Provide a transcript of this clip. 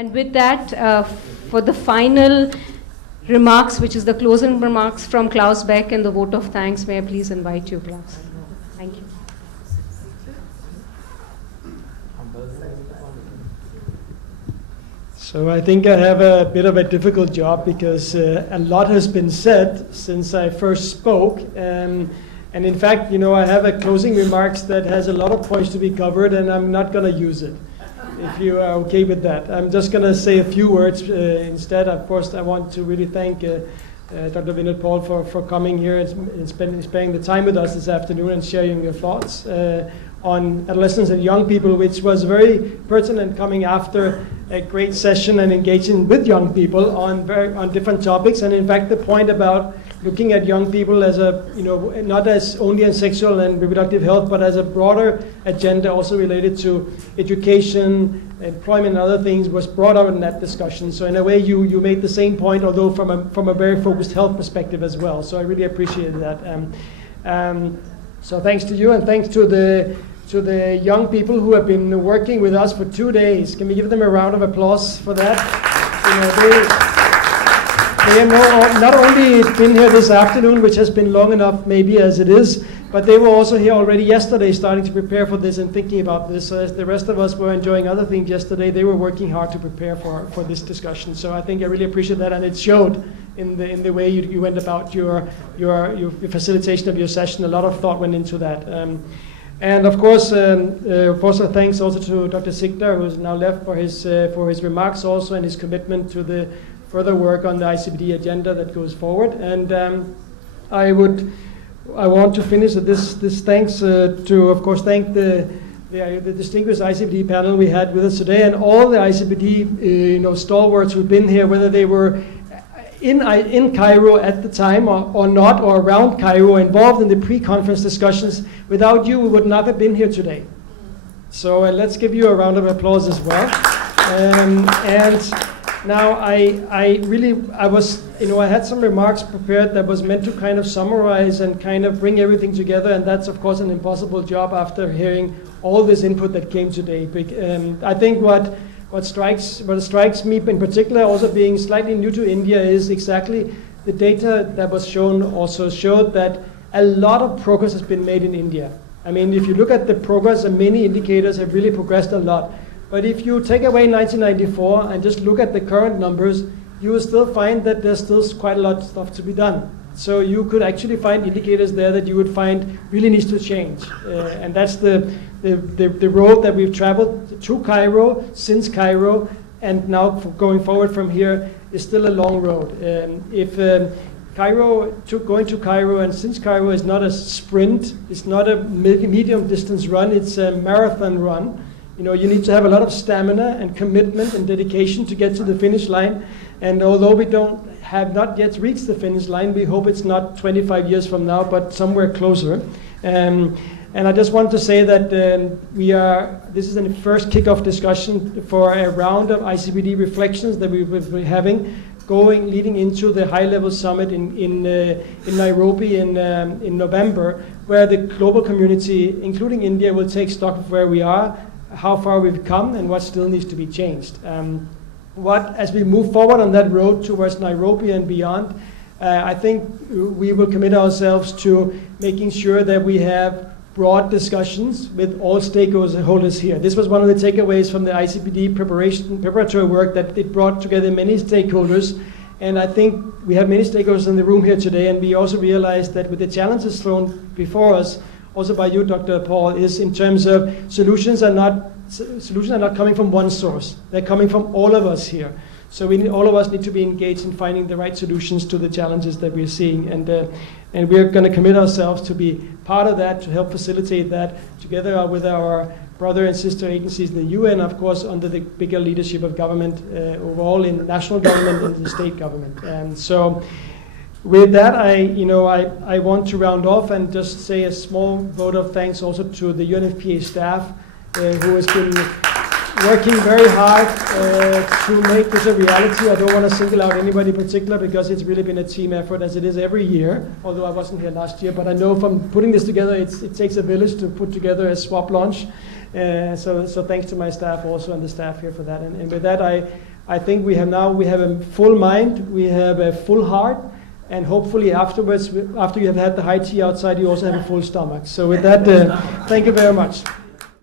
And with that, for the final remarks, which is the closing remarks from Klaus Beck and the vote of thanks, may I please invite you, Klaus. Thank you. So I think I have a bit of a difficult job because a lot has been said since I first spoke. And in fact, I have a closing remarks that has a lot of points to be covered, and I'm not going to use it, if you are okay with that. I'm just going to say a few words instead. Of course, I want to really thank Dr. Vinod Paul for coming here and spending the time with us this afternoon and sharing your thoughts on adolescents and young people, which was very pertinent coming after a great session and engaging with young people on different topics. And in fact, the point about looking at young people as not as only in sexual and reproductive health, but as a broader agenda also related to education, employment, and other things was brought up in that discussion. So in a way, you made the same point, although from a very focused health perspective as well. So I really appreciated that. So thanks to you, and thanks to the young people who have been working with us for 2 days. Can we give them a round of applause for that? They have not only been here this afternoon, which has been long enough maybe as it is, but they were also here already yesterday starting to prepare for this and thinking about this. So as the rest of us were enjoying other things yesterday, they were working hard to prepare for this discussion. So I think I really appreciate that, and it showed in the way you went about your facilitation of your session. A lot of thought went into that. And of course, thanks also to Dr. Sigdar, who has now left, for his remarks also and his commitment to the further work on the ICPD agenda that goes forward. And I want to finish with this thanks to, of course, thank the distinguished ICPD panel we had with us today, and all the ICPD stalwarts who've been here, whether they were in Cairo at the time or not, or around Cairo, involved in the pre-conference discussions. Without you, we would not have been here today. So let's give you a round of applause as well. And now I had some remarks prepared that was meant to kind of summarize and kind of bring everything together, and that's of course an impossible job after hearing all this input that came today. I think what strikes me in particular, also being slightly new to India, is exactly the data that was shown also showed that a lot of progress has been made in India. I mean, if you look at the progress, and many indicators have really progressed a lot. But if you take away 1994 and just look at the current numbers, you will still find that there's still quite a lot of stuff to be done. So you could actually find indicators there that you would find really needs to change. And that's the road that we've traveled to Cairo, since Cairo, and now going forward from here is still a long road. Going to Cairo and since Cairo is not a sprint, it's not a medium distance run, it's a marathon run. You need to have a lot of stamina and commitment and dedication to get to the finish line. And although we have not yet reached the finish line, we hope it's not 25 years from now, but somewhere closer. And I just want to say that this is the first kickoff discussion for a round of ICPD reflections that we will be having, leading into the high-level summit in Nairobi in November, where the global community, including India, will take stock of where we are, how far we've come, and what still needs to be changed. As we move forward on that road towards Nairobi and beyond, I think we will commit ourselves to making sure that we have broad discussions with all stakeholders here. This was one of the takeaways from the ICPD preparatory work, that it brought together many stakeholders. And I think we have many stakeholders in the room here today, and we also realized that with the challenges thrown before us, also by you, Dr. Paul, is in terms of solutions are not coming from one source. They're coming from all of us here. So all of us need to be engaged in finding the right solutions to the challenges that we're seeing. And we're going to commit ourselves to be part of that, to help facilitate that, together with our brother and sister agencies in the UN, of course, under the bigger leadership of government overall, in the national government and the state government. And so with that, I want to round off and just say a small vote of thanks also to the UNFPA staff, who has been working very hard to make this a reality. I don't want to single out anybody in particular, because it's really been a team effort, as it is every year, although I wasn't here last year. But I know from putting this together, it takes a village to put together a swap launch. So thanks to my staff also and the staff here for that. And with that, I think we have a full mind, we have a full heart, and hopefully afterwards, after you have had the high tea outside, you also have a full stomach. So with that, thank you very much.